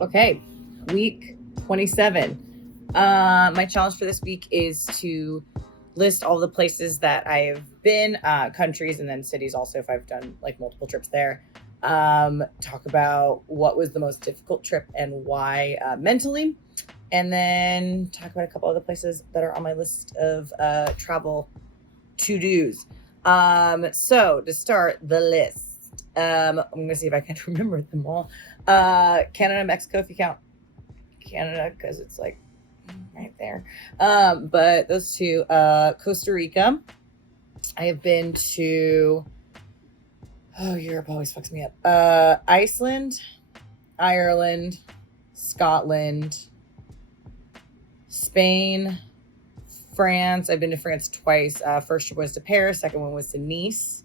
Okay, week 27. My challenge for this week is to list all the places that I've been, countries, and then cities also if I've done like multiple trips there. Talk about what was the most difficult trip and why mentally, and then talk about a couple other places that are on my list of travel to dos. So to start the list, I'm going to see if I can remember them all. Canada, Mexico, if you count Canada, because it's like right there. But those two, Costa Rica. I have been to, Europe always fucks me up. Iceland, Ireland, Scotland, Spain, France. I've been to France twice. First trip was to Paris. Second one was to Nice.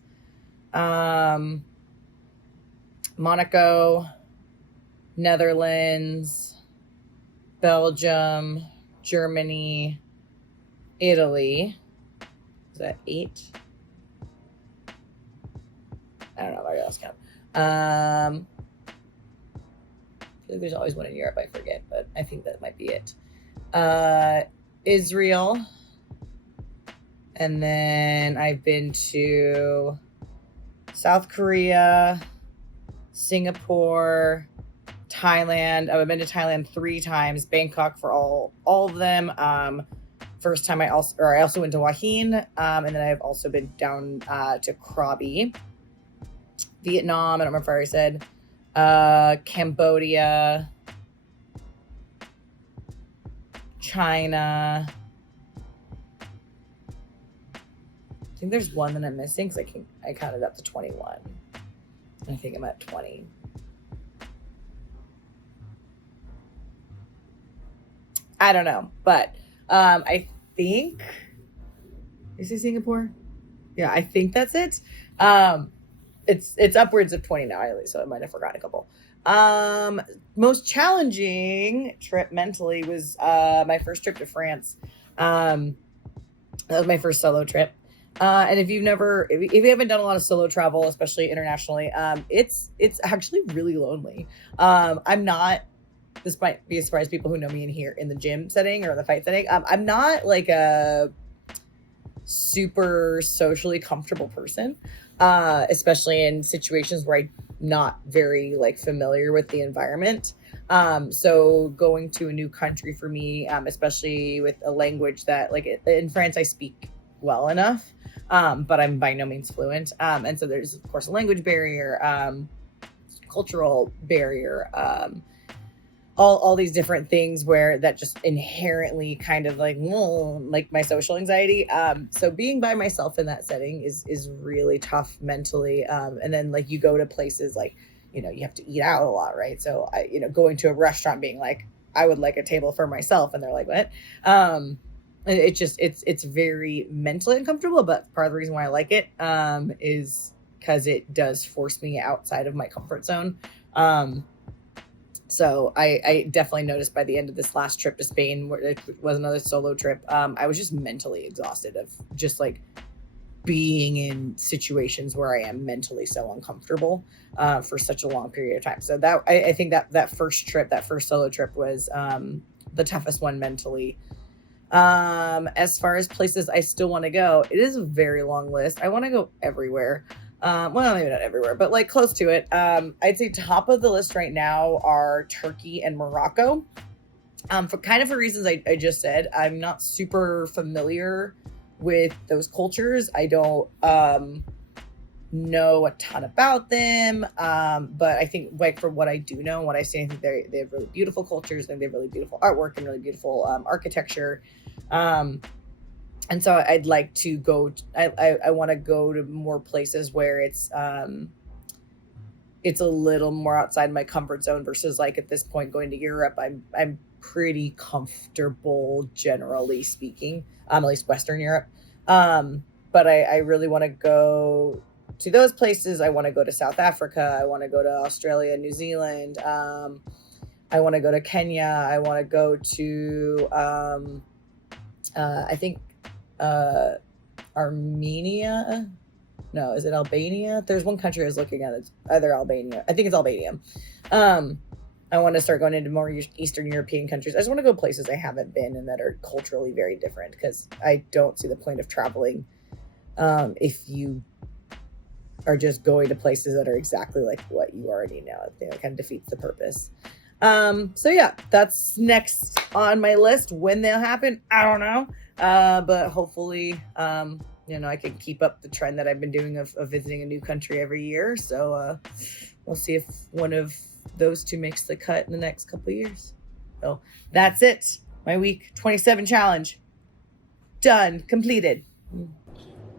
Monaco, Netherlands, Belgium, Germany, Italy. Is that 8? I don't know if I lost count. I feel like there's always one in Europe I forget, but I think that might be it. Israel. And then I've been to South Korea, Singapore, Thailand. I've been to Thailand 3 times. Bangkok for all of them. First time I also went to Hua Hin, and then I've also been down to Krabi. Vietnam. I don't remember if I already said. Cambodia, China. I think there's one that I'm missing because I counted up to 21. I think I'm at 20. I don't know, but I think, is it Singapore? Yeah, I think that's it. It's upwards of 20 now, so I might have forgotten a couple. Most challenging trip mentally was my first trip to France. That was my first solo trip. And if you haven't done a lot of solo travel, especially internationally, it's actually really lonely. I'm not, this might be a surprise to people who know me in the gym setting or the fight setting. I'm not like a super socially comfortable person, especially in situations where I'm not very like familiar with the environment. So going to a new country for me, especially with a language that, like, in France I speak well enough, but I'm by no means fluent. And so there's of course a language barrier, cultural barrier, all these different things where that just inherently kind of like my social anxiety. So being by myself in that setting is really tough mentally. And then like you go to places like, you have to eat out a lot, right? So going to a restaurant being like, I would like a table for myself, and they're like, what? It's very mentally uncomfortable, but part of the reason why I like it is because it does force me outside of my comfort zone. So I definitely noticed by the end of this last trip to Spain, where it was another solo trip, I was just mentally exhausted of just like being in situations where I am mentally so uncomfortable for such a long period of time. So that I think that first solo trip was the toughest one mentally. As far as places I still want to go, it is a very long list. I want to go everywhere. Well, maybe not everywhere, but like close to it. I'd say top of the list right now are Turkey and Morocco. For reasons I just said. I'm not super familiar with those cultures. I don't know a ton about them, but I think like for what I do know and what I see, I think they have really beautiful cultures, and they have really beautiful artwork and really beautiful architecture. And so I'd like to go. I want to go to more places where it's a little more outside my comfort zone versus like at this point going to Europe. I'm pretty comfortable generally speaking, at least Western Europe. But I really want to go to those places. I want to go to South Africa. I want to go to Australia, New Zealand. I want to go to Kenya. I want to go to I think Armenia. No, is it Albania? There's one country I was looking at. It's either Albania. I think it's Albania. I want to start going into more Eastern European countries. I just want to go places I haven't been and that are culturally very different, because I don't see the point of traveling if you are just going to places that are exactly like what you already know. I think that kind of defeats the purpose. So yeah, that's next on my list. When they'll happen, I don't know. But hopefully, I can keep up the trend that I've been doing of visiting a new country every year. So we'll see if one of those two makes the cut in the next couple of years. So that's it. My week 27 challenge. Done. Completed.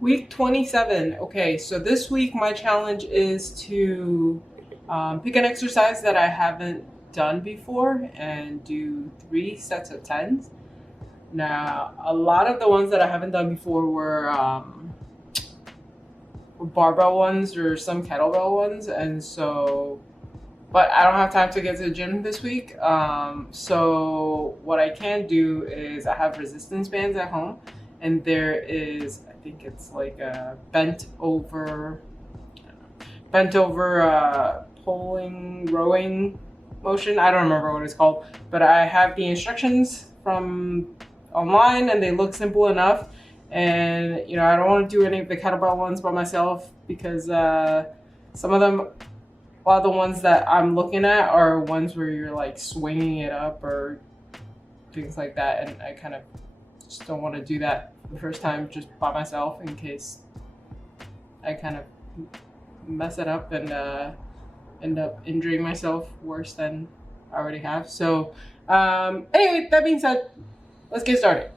Week 27. Okay, so this week my challenge is to pick an exercise that I haven't done before and do 3 sets of 10s. Now, a lot of the ones that I haven't done before were barbell ones or some kettlebell ones, and so, but I don't have time to get to the gym this week. So what I can do is I have resistance bands at home, and there is, I think it's like a bent over pulling, rowing motion. I don't remember what it's called, but I have the instructions from online and they look simple enough. And I don't want to do any of the kettlebell ones by myself, because some of them, a lot of the ones that I'm looking at are ones where you're like swinging it up or things like that, and I kind of just don't want to do that the first time just by myself, in case I kind of mess it up and end up injuring myself worse than I already have. So anyway, that being said, let's get started.